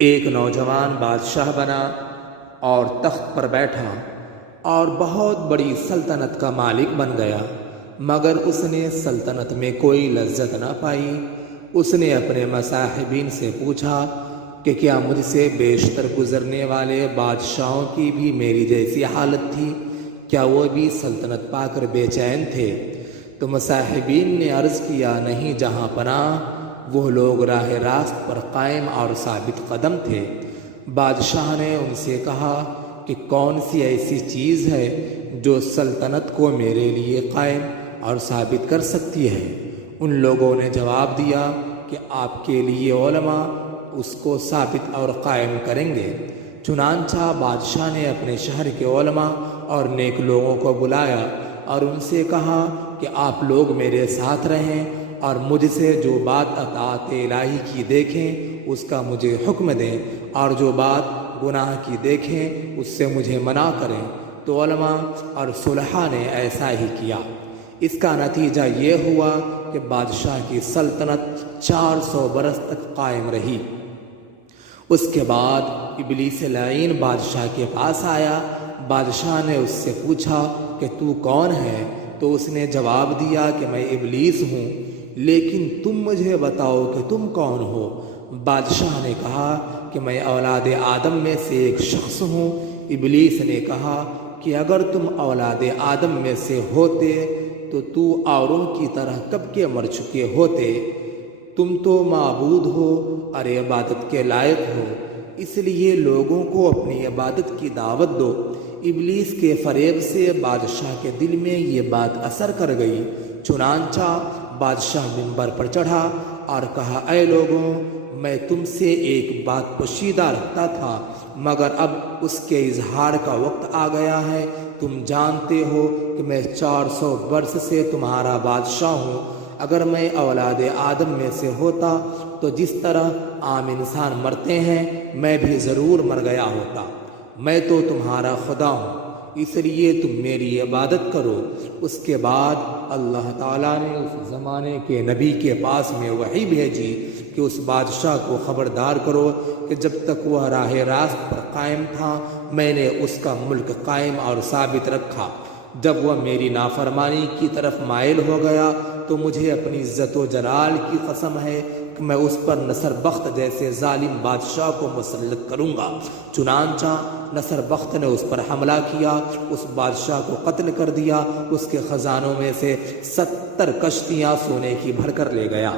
ایک نوجوان بادشاہ بنا اور تخت پر بیٹھا اور بہت بڑی سلطنت کا مالک بن گیا، مگر اس نے سلطنت میں کوئی لذت نہ پائی۔ اس نے اپنے مصاحبین سے پوچھا کہ کیا مجھ سے بیشتر گزرنے والے بادشاہوں کی بھی میری جیسی حالت تھی؟ کیا وہ بھی سلطنت پا کر بے چین تھے؟ تو مصاحبین نے عرض کیا، نہیں جہاں پناہ، وہ لوگ راہ راست پر قائم اور ثابت قدم تھے۔ بادشاہ نے ان سے کہا کہ کون سی ایسی چیز ہے جو سلطنت کو میرے لیے قائم اور ثابت کر سکتی ہے؟ ان لوگوں نے جواب دیا کہ آپ کے لیے علماء اس کو ثابت اور قائم کریں گے۔ چنانچہ بادشاہ نے اپنے شہر کے علماء اور نیک لوگوں کو بلایا اور ان سے کہا کہ آپ لوگ میرے ساتھ رہیں اور مجھ سے جو بات اطاعت الہی کی دیکھیں اس کا مجھے حکم دیں، اور جو بات گناہ کی دیکھیں اس سے مجھے منع کریں۔ تو علماء اور صلحاء نے ایسا ہی کیا۔ اس کا نتیجہ یہ ہوا کہ بادشاہ کی سلطنت 400 برس تک قائم رہی۔ اس کے بعد ابلیس لعین بادشاہ کے پاس آیا۔ بادشاہ نے اس سے پوچھا کہ تو کون ہے؟ تو اس نے جواب دیا کہ میں ابلیس ہوں، لیکن تم مجھے بتاؤ کہ تم کون ہو؟ بادشاہ نے کہا کہ میں اولاد آدم میں سے ایک شخص ہوں۔ ابلیس نے کہا کہ اگر تم اولاد آدم میں سے ہوتے تو اوروں کی طرح کب کے مر چکے ہوتے۔ تم تو معبود ہو اور عبادت کے لائق ہو، اس لیے لوگوں کو اپنی عبادت کی دعوت دو۔ ابلیس کے فریب سے بادشاہ کے دل میں یہ بات اثر کر گئی۔ چنانچہ بادشاہ منبر پر چڑھا اور کہا، اے لوگوں، میں تم سے ایک بات پوشیدہ رکھتا تھا، مگر اب اس کے اظہار کا وقت آ گیا ہے۔ تم جانتے ہو کہ میں 400 برس سے تمہارا بادشاہ ہوں۔ اگر میں اولاد آدم میں سے ہوتا تو جس طرح عام انسان مرتے ہیں میں بھی ضرور مر گیا ہوتا۔ میں تو تمہارا خدا ہوں، اس لیے تم میری عبادت کرو۔ اس کے بعد اللہ تعالیٰ نے اس زمانے کے نبی کے پاس میں وحی بھیجی کہ اس بادشاہ کو خبردار کرو کہ جب تک وہ راہ راست پر قائم تھا میں نے اس کا ملک قائم اور ثابت رکھا۔ جب وہ میری نافرمانی کی طرف مائل ہو گیا تو مجھے اپنی عزت و جلال کی قسم ہے کہ میں اس پر نصر بخت جیسے ظالم بادشاہ کو مسلط کروں گا۔ چنانچہ نصر بخت نے اس پر حملہ کیا، اس بادشاہ کو قتل کر دیا، اس کے خزانوں میں سے 70 کشتیاں سونے کی بھر کر لے گیا۔